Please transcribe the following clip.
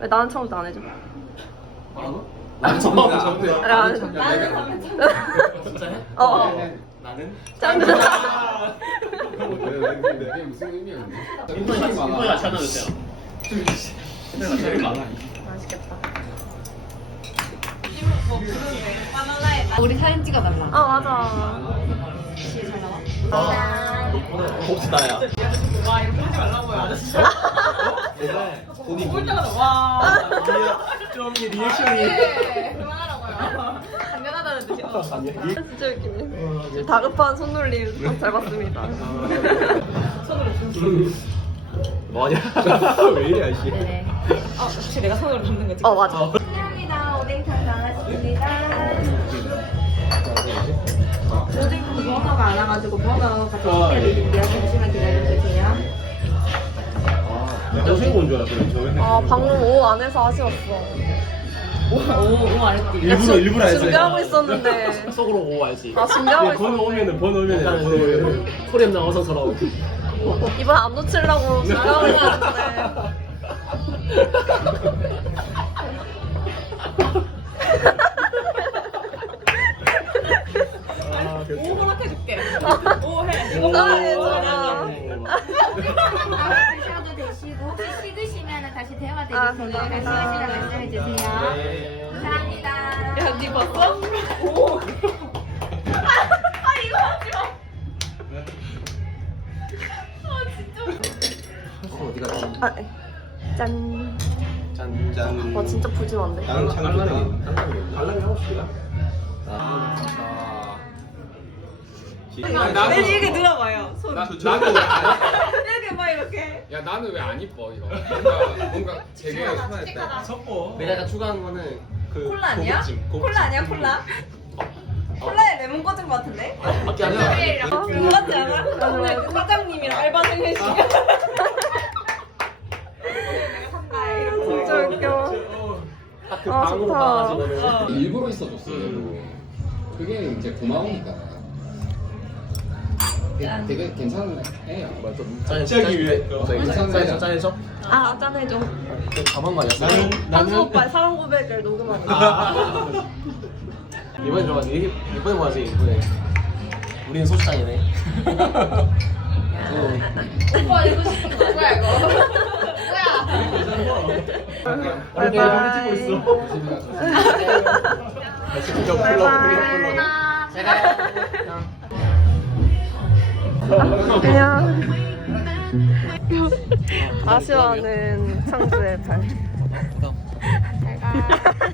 왜 나는 처음부터 안 해줘? 나는 처음부터 전에. 아니, 안 해줘. 나는 진짜 해? 어, 어. 나는? 짱구. 그게 무슨 의미였니? 인터넷 같이 인터넷 같이 하나 주세요. 인터넷 많아. 맛있겠다. 우리 사진 찍어달라. 아, 맞아. 혹시 나야? 와 이거 보지 말라고 아저씨. 돈이 볼 때마다 와. 좀 리액션이. 그만하라고요. 당연하다는 뜻이야. 진짜 웃기네. 다급한 손놀림 잘 봤습니다. 뭐냐? 왜 이래 아저씨? 네. 아, 혹시 내가 손으로 잡는 거지? 어, 맞아. 감사합니다. 오뎅탕 나왔습니다. 버너가 안 와가지고 버너 같이 아, 예. 시켜드릴게요. 잠시만 기다려주세요. 내가 생각 온줄 알았어요. 저는. 아, 방금 오후 안 해서 아쉬웠어. 오, 오, 알았지. 일부러 일부러 했어요. 준비하고 있었는데. 속으로 오고 알지. 아, 준비하고 네, 번호 있었는데. 오면은 번호 오면은 번호 오면은 소리 없는 어성스러워. 이번 안 놓치려고 준비하고 있었는데. 이거 해줘라. 드셔도 되시고 혹시 식으시면 다시 대화 아, 드리겠습니다. 감사합니다. 식으시면 말씀해 주세요. 네. 감사합니다. 야, 니 봤어? 오. 어디 갔지? 아, 네. 짠. 짠 짠. 와, 진짜 푸짐한데? 나는 달랑이 달랑이 하고 싶다. 아. 내 이게 들어봐요. 손. 나, 나는 왜 안, 이렇게 막 이렇게. 야 나는 왜 안 이뻐 이거 뭔가 뭔가 되게 섞어. 내가 약간 추가한 거는 그 콜라 아니야? 콜라 아니야, 콜라? 콜라에 레몬 꽂은 거 같은데? 밖에 아니야. 그거 같지 않아? 오늘 과장님이랑 알바생 회식. 진짜 웃겨. 딱그 아, 방으로 좋다. 가가지고는 일부러 있어줬어 그게 이제 고마우니까 되게, 되게 괜찮은 애야 짜기 위해. 괜찮아요. 짠해줘. 아, 짠해줘. 가만만 있어. 한수 오빠의 사랑 고백을 녹음하는 거. 아. 이번에 들어가지. 이번에 뭐하지? 이번에. 우리는 소주잔이네. 오빠 이거 뭐야 이거? 뭐야? 바이바이. 진짜 바이바이. 제가 안녕. 아쉬워하는 창주의 발. 어, 어, 어. 잘가.